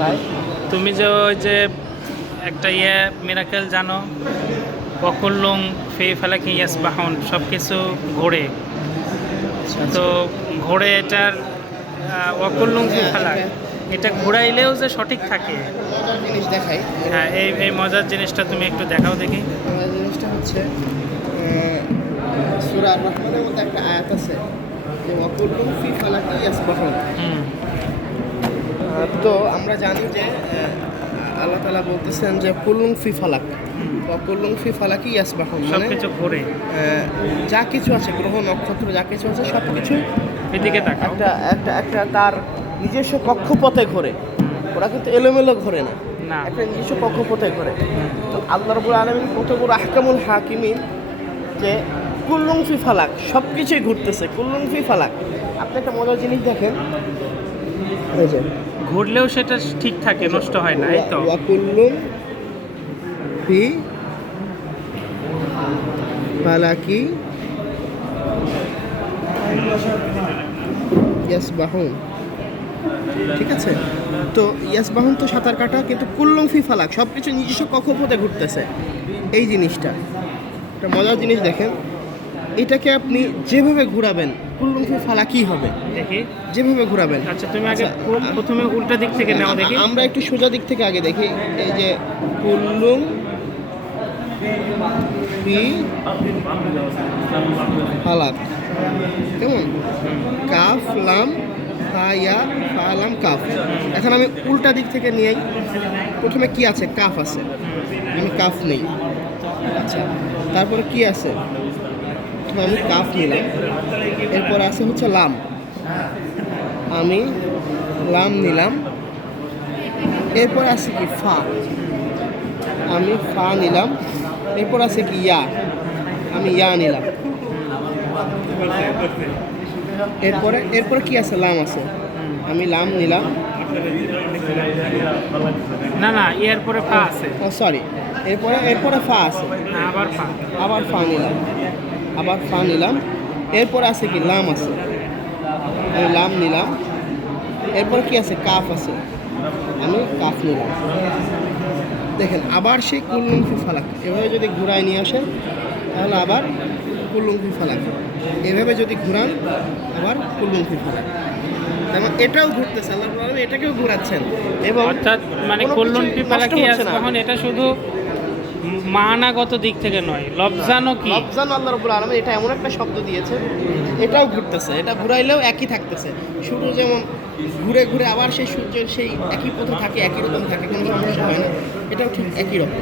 ভাই তুমি যে ওই যে একটা মিরাকেল জানো, ওয়াকুল্লুম ফি ফালাকি ইয়াসবাহুন, সব কিছু ঘোরে। তো ঘোরে এটার ওয়াকুল্লুম ফি ফালাক, এটা ঘোরাইলেও যে সঠিক থাকে। মজার জিনিস দেখাই। হ্যাঁ, এই মজার জিনিসটা তুমি একটু দেখাও দেখি। মজার জিনিসটা হচ্ছে সূরা আর রহমানের মধ্যে একটা আয়াত আছে যে ওয়াকুল্লুম ফি ফালাকি ইয়াসবাহুন। তো আমরা জানি যে আল্লাহ তাআলা বলতেছেন যে কুল্লুম ফি ফালাক, কুল্লুম ফি ফালাকি ইয়াসবাহুন, সব কিছু ঘোরে, যা কিছু আছে, গ্রহ নক্ষত্র যা কিছু আছে সব কিছু এদিকে তাকাও। একটা একটা একটা তার নিজস্ব কক্ষপথে ঘোরে। ওরা কিন্তু এলোমেলো ঘোরে না, না। একটা নিজস্ব কক্ষপথে ঘোরে। তো আল্লাহ রাব্বুল আলামিন কত বড় আহকামুল হাকিমিন যে কুল্লুম ফি ফালাক, সব কিছুই ঘুরতেছে কুল্লুম ফি ফালাক। আপনি একটা মজার জিনিস দেখেন, এই যে ঘুরলেও সেটা ঠিক থাকে, নষ্ট হয় না, এই তো। ওয়াকুল্লুম ফি ফালাকি ইয়াসবাহুন, ঠিক আছে? তো ইয়াসবাহুন তো সাঁতার কাটা, কিন্তু কুল্লুম ফি ফালাক সব কিছু নিজস্ব কক্ষপথে ঘুরতেছে। এই জিনিসটা একটা মজার জিনিস দেখেন, এটাকে আপনি যেভাবে ঘোরাবেন কুল্লুম ফি ফালাকি হবে, দেখি যেভাবে ঘোরাবেন। আচ্ছা, তুমি আগে প্রথমে উল্টা দিক থেকে নাও দেখি। আমরা একটু সোজা দিক থেকে আগে দেখি। এই যে কুল্লুম ফি ফালাক, কেমন? কাফ লাম ফা ইয়া ফা লাম কাফ। এখন আমি উল্টা দিক থেকে নিয়ে প্রথমে কি আছে? কাফ আছে, আমি কাফ নেই। আচ্ছা, তারপরে কি আছে? আমি কাফ নিলাম, এরপর আছে হচ্ছে লাম, আমি লাম নিলাম, এরপর আছে কি ফা, আমি ফা নিলাম, এরপর আছে কি ইয়া, আমি ইয়া নিলাম, এরপরে কি আছে? লাম আছে, আমি লাম নিলাম। না না, এর পরে ফা আছে। সরি, এরপরে ফা আছে, আবার ফা, আবার ফা নিলাম, আবার ফা নিলাম, এরপরে আছে কি? লাম আছে, আমি লাম নিলাম, এরপর কি আছে? কাফ আছে, আমি কাফ নিলাম। দেখেন আবার সেই কুল্লুম ফি ফালাক, এভাবে যদি ঘুরায় নিয়ে আসেন তাহলে আবার কুল্লুম ফি ফালাক, এভাবে যদি ঘুরান আবার কুল্লুম ফি ফালাক। তেমন এটাও ঘুরতেছে, আল্লাহ রাব্বুল আলামিন এটাকেও ঘুরাচ্ছেন। এবং অর্থাৎ মানে কুল্লুন ফি ফালাকি ইয়াসবাহুন, এটা শুধু মানাগত দিক থেকে নয়, লফজানও কি, লফজান আল্লাহ রাব্বুল আলামিন এটা এমন একটা শব্দ দিয়েছে, এটাও ঘুরতেছে, এটা ঘুরাইলেও একই থাকতেছে। সূর্য যেমন ঘুরে ঘুরে আবার সেই সূর্যের সেই একই পথে থাকে, একই রকম থাকে, কোনো সমস্যা হয় না, এটাও ঠিক একই রকম।